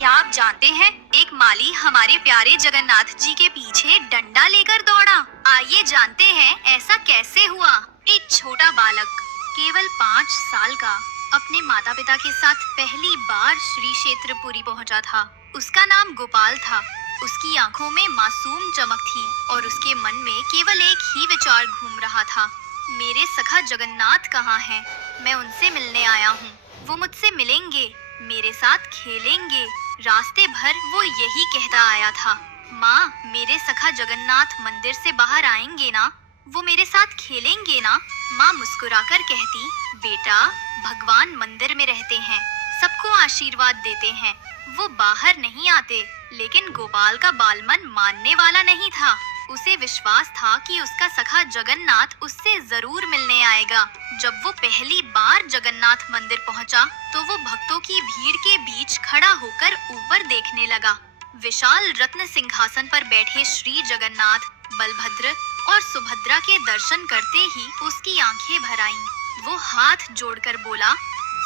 क्या आप जानते हैं, एक माली हमारे प्यारे जगन्नाथ जी के पीछे डंडा लेकर दौड़ा। आइए जानते हैं ऐसा कैसे हुआ। एक छोटा बालक, केवल 5 साल का, अपने माता पिता के साथ पहली बार श्री क्षेत्रपुरी पहुंचा था। उसका नाम गोपाल था। उसकी आंखों में मासूम चमक थी और उसके मन में केवल एक ही विचार घूम रहा था, मेरे सखा जगन्नाथ कहाँ हैं? मैं उनसे मिलने आया हूँ। वो मुझसे मिलेंगे, मेरे साथ खेलेंगे। रास्ते भर वो यही कहता आया था, माँ, मेरे सखा जगन्नाथ मंदिर से बाहर आएंगे ना? वो मेरे साथ खेलेंगे ना? माँ मुस्कुराकर कहती, बेटा, भगवान मंदिर में रहते हैं, सबको आशीर्वाद देते हैं, वो बाहर नहीं आते। लेकिन गोपाल का बालमन मानने वाला नहीं था। उसे विश्वास था कि उसका सखा जगन्नाथ उससे जरूर मिलने आएगा। जब वो पहली बार जगन्नाथ मंदिर पहुंचा, तो वो भक्तों की भीड़ के बीच खड़ा होकर ऊपर देखने लगा। विशाल रत्न सिंहासन पर बैठे श्री जगन्नाथ, बलभद्र और सुभद्रा के दर्शन करते ही उसकी आंखें भर आईं। वो हाथ जोड़कर बोला,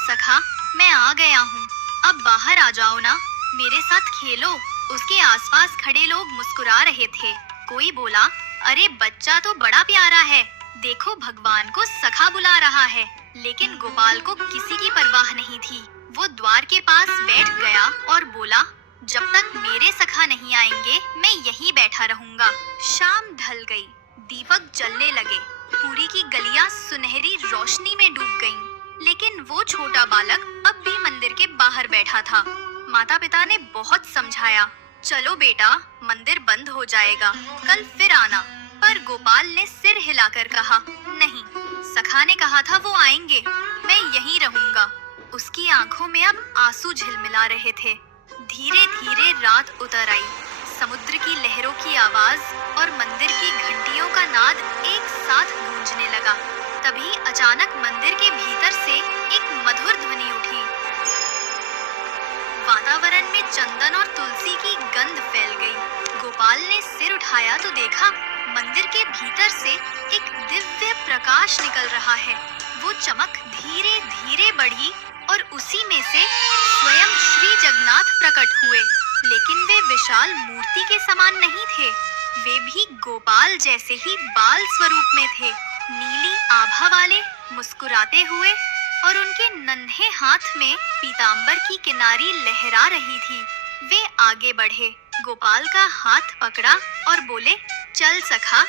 सखा, मैं आ गया हूँ, अब बाहर आ जाओ ना, मेरे साथ खेलो। उसके आसपास खड़े लोग मुस्कुरा रहे थे। कोई बोला, अरे बच्चा तो बड़ा प्यारा है, देखो भगवान को सखा बुला रहा है। लेकिन गोपाल को किसी की परवाह नहीं थी। वो द्वार के पास बैठ गया और बोला, जब तक मेरे सखा नहीं आएंगे, मैं यहीं बैठा रहूंगा। शाम ढल गई, दीपक जलने लगे, पूरी की गलियां सुनहरी रोशनी में डूब गईं। लेकिन वो छोटा बालक अब भी मंदिर के बाहर बैठा था। माता पिता ने बहुत समझाया, चलो बेटा, मंदिर बंद हो जाएगा, कल फिर आना। पर गोपाल ने सिर हिलाकर कहा, नहीं, सखा ने कहा था वो आएंगे, मैं यहीं रहूंगा। उसकी आंखों में अब आंसू झिलमिला रहे थे। धीरे धीरे रात उतर आई। समुद्र की लहरों की आवाज और मंदिर की घंटियों का नाद एक साथ गूंजने लगा। तभी अचानक मंदिर के भीतर से एक मधुर ध्वनि उठी। वातावरण में चंदन और तुलसी की गंध फैल गई। गोपाल ने सिर उठाया तो देखा, मंदिर के भीतर से एक दिव्य प्रकाश निकल रहा है। वो चमक धीरे धीरे बढ़ी और उसी में से स्वयं श्री जगन्नाथ प्रकट हुए। लेकिन वे विशाल मूर्ति के समान नहीं थे, वे भी गोपाल जैसे ही बाल स्वरूप में थे, नीली आभा वाले, मुस्कुराते हुए, और उनके नन्हे हाथ में पीतांबर की किनारी लहरा रही थी। वे आगे बढ़े, गोपाल का हाथ पकड़ा और बोले, चल सखा,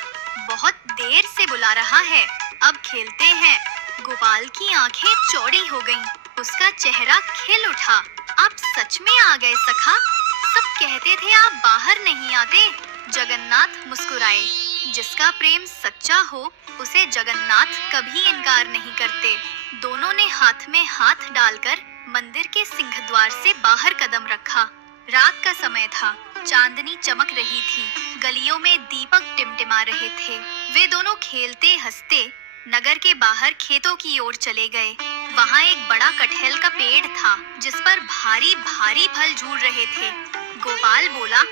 बहुत देर से बुला रहा है, अब खेलते हैं। गोपाल की आंखें चौड़ी हो गईं, उसका चेहरा खिल उठा। आप सच में आ गए सखा? सब कहते थे आप बाहर नहीं आते। जगन्नाथ मुस्कुराए। जिसका प्रेम सच्चा हो, उसे जगन्नाथ कभी इनकार नहीं करते। दोनों ने हाथ में हाथ डालकर मंदिर के सिंहद्वार से बाहर कदम रखा। रात का समय था, चांदनी चमक रही थी, गलियों में दीपक टिमटिमा रहे थे। वे दोनों खेलते हंसते नगर के बाहर खेतों की ओर चले गए। वहाँ एक बड़ा कटहल का पेड़ था, जिस पर भारी भारी फल झूल रहे थे। गोपाल बोला,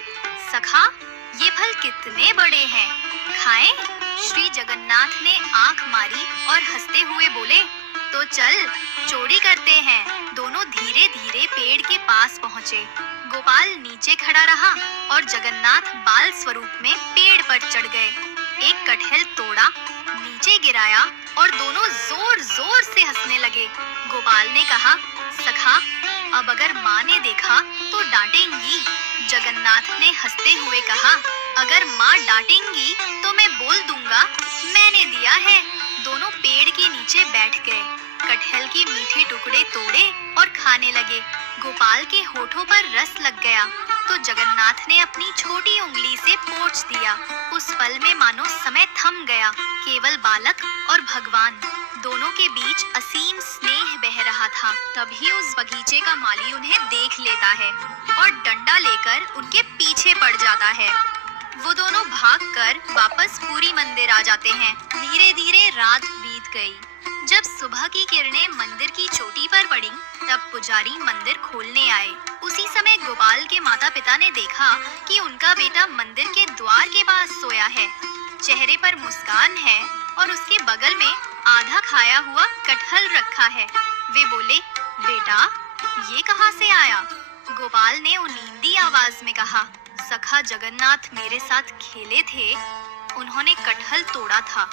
सखा, ये फल कितने बड़े हैं, खाएं? श्री जगन्नाथ ने आंख मारी और हंसते हुए बोले, तो चल, चोरी करते हैं। दोनों धीरे धीरे पेड़ के पास पहुँचे। गोपाल नीचे खड़ा रहा और जगन्नाथ बाल स्वरूप में पेड़ पर चढ़ गए। एक कटहल तोड़ा, नीचे गिराया और दोनों जोर जोर से हंसने लगे। गोपाल ने कहा, सखा, अब अगर माँ ने देखा तो डांटेंगी। जगन्नाथ ने हंसते हुए कहा, अगर माँ डांटेंगी तो मैं बोल दूंगा मैंने दिया है। दोनों पेड़ के नीचे बैठ गए, कटहल के मीठे टुकड़े तोड़े और खाने लगे। गोपाल के होठों पर रस लग गया तो जगन्नाथ ने अपनी छोटी उंगली से पोंछ दिया। उस पल में मानो समय थम गया। केवल बालक और भगवान, दोनों के बीच असीम स्नेह बह रहा था। तभी उस बगीचे का माली उन्हें देख लेता है और डंडा लेकर उनके पीछे पड़ जाता है। वो दोनों भागकर वापस पूरी मंदिर आ जाते हैं। धीरे धीरे रात बीत गई। जब सुबह की किरणें मंदिर की चोटी पर पड़ी, तब पुजारी मंदिर खोलने आए। उसी समय गोपाल के माता पिता ने देखा कि उनका बेटा मंदिर के द्वार के पास सोया है। चेहरे पर मुस्कान है और उसके बगल में आधा खाया हुआ कटहल रखा है। वे बोले, बेटा, ये कहाँ से आया? गोपाल ने उनींदी आवाज में कहा, सखा जगन्नाथ मेरे साथ खेले थे, उन्होंने कटहल तोड़ा था।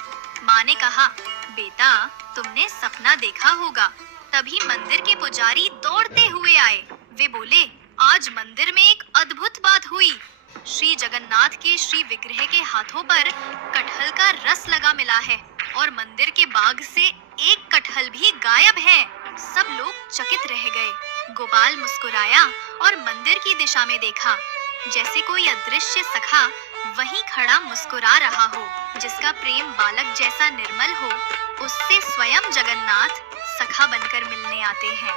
माँ ने कहा, बेटा तुमने सपना देखा होगा। तभी मंदिर के पुजारी दौड़ते हुए आए। वे बोले, आज मंदिर में एक अद्भुत बात हुई। श्री जगन्नाथ के श्री विग्रह के हाथों पर कटहल का रस लगा मिला है और मंदिर के बाग से एक कटहल भी गायब है। सब लोग चकित रह गए। गोपाल मुस्कुराया और मंदिर की दिशा में देखा, जैसे कोई अदृश्य सखा वहीं खड़ा मुस्कुरा रहा हो। जिसका प्रेम बालक जैसा निर्मल हो, उससे स्वयं जगन्नाथ सखा बनकर मिलने आते हैं।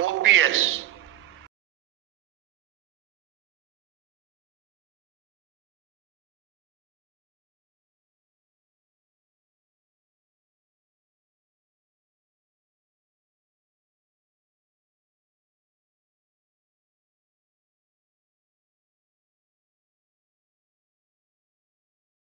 OPS